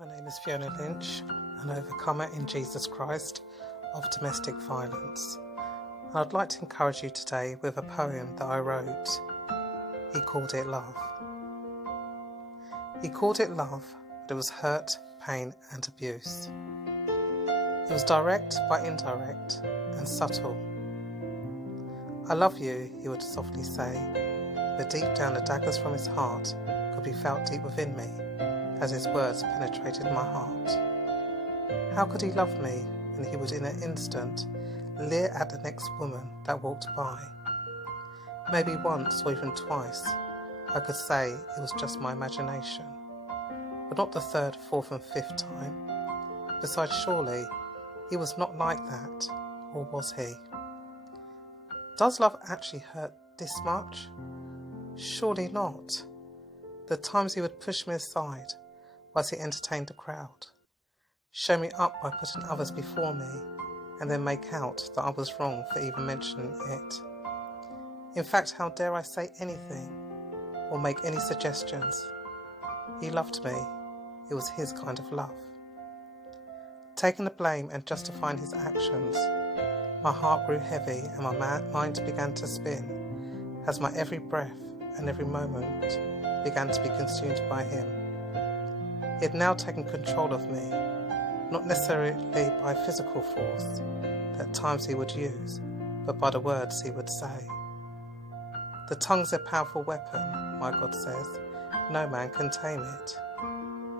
My name is Fiona Lynch, an overcomer in Jesus Christ of domestic violence. And I'd like to encourage you today with a poem that I wrote. He called it love. He called it love, but it was hurt, pain and abuse. It was direct but indirect and subtle. I love you, he would softly say, but deep down the daggers from his heart could be felt deep within me as his words penetrated my heart. How could he love me when he would in an instant leer at the next woman that walked by? Maybe once or even twice I could say it was just my imagination, but not the third, fourth and fifth time. Besides, surely he was not like that, or was he? Does love actually hurt this much? Surely not. The times he would push me aside whilst he entertained the crowd, show me up by putting others before me, and then make out that I was wrong for even mentioning it. In fact, how dare I say anything or make any suggestions? He loved me. It was his kind of love. Taking the blame and justifying his actions, my heart grew heavy and my mind began to spin as my every breath and every moment began to be consumed by him. He had now taken control of me, not necessarily by physical force that at times he would use, but by the words he would say. The tongue's a powerful weapon, my God says. No man can tame it.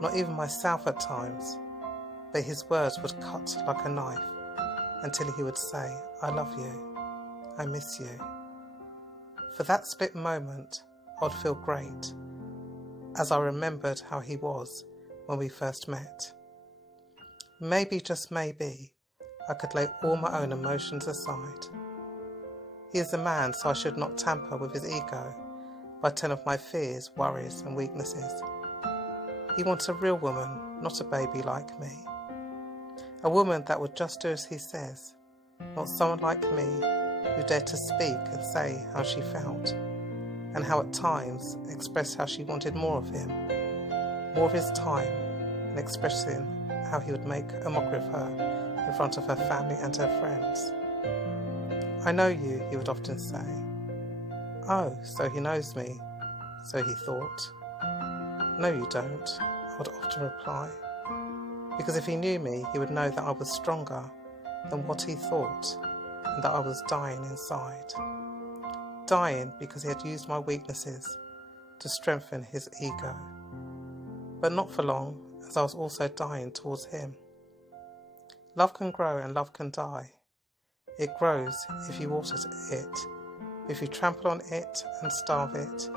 Not even myself at times, but his words would cut like a knife until he would say, I love you, I miss you. For that split moment, I would feel great, as I remembered how he was when we first met. Maybe, just maybe, I could lay all my own emotions aside. He is a man, so I should not tamper with his ego by telling of my fears, worries and weaknesses. He wants a real woman, not a baby like me. A woman that would just do as he says, not someone like me who dared to speak and say how she felt, and how at times expressed how she wanted more of him, more of his time, and expressing how he would make a mockery of her in front of her family and her friends. I know you, he would often say. Oh, so he knows me, so he thought. No, you don't, I would often reply, because if he knew me, he would know that I was stronger than what he thought, and that I was dying inside. Dying because he had used my weaknesses to strengthen his ego. But not for long, as I was also dying towards him. Love can grow and love can die. It grows if you water it. If you trample on it and starve it,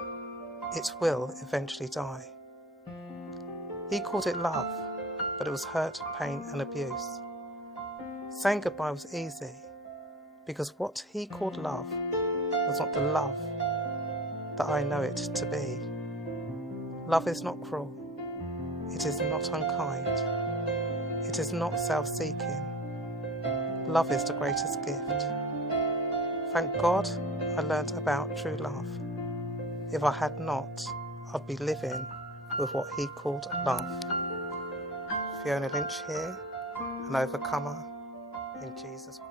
it will eventually die. He called it love, but it was hurt, pain and abuse. Saying goodbye was easy, because what he called love was not the love that I know it to be. Love is not cruel. It is not unkind. It is not self-seeking. Love is the greatest gift. Thank God I learnt about true love. If I had not, I'd be living with what he called love. Fiona Lynch here, an overcomer in Jesus Christ.